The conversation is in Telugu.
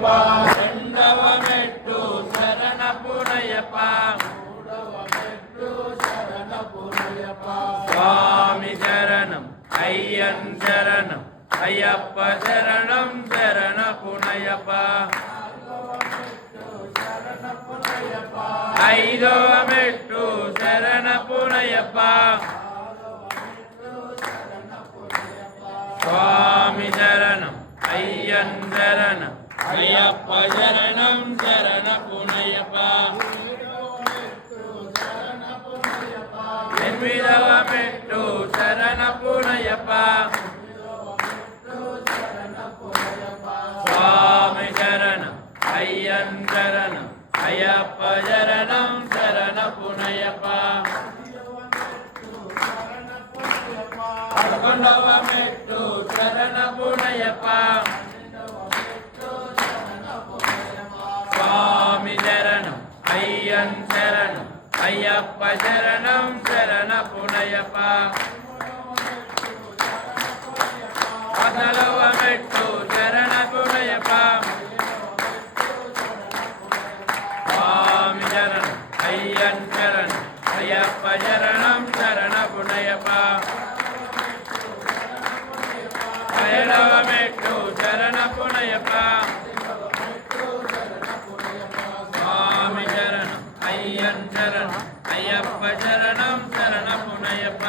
పునయప్ప రెండవ మెట్టు శరణ పునయప్ప మూడవ మెట్టు శరణ పునయప్ప స్వామి శరణం అయ్యన్ శరణం అయ్యప్ప శరణం శరణ పునయప్ప ఐదవ మెట్టు శరణ పునయప్ప స్వామి శరణం అయ్యన్ శరణం అయ్యప్ప శరణం శరణ పునయప్ప ఎనిమిదవ మెట్టు శరణ పునయప్ప స్వామి శరణం అయ్యన్ శరణం అయ్యప్ప శరణం శరణ పునయప్ప పదకొండవ మెట్టు శరణ పునయప్ప స్వామి శరణం అయ్యన్ శరణం అయ్యప్ప శరణం శరణ పునయప్ప పదలవ మెట్టు శరణ పునయప్ప స్వామి శరణం అయ్యన్ శరణం అయ్యప్ప శరణం శరణ పునయప్ప పదిహేడవ మెట్టు శరణ పునయప్ప స్వామి శరణం అయ్యన్ శరణం అయ్యప్ప శరణం శరణ పునయప్ప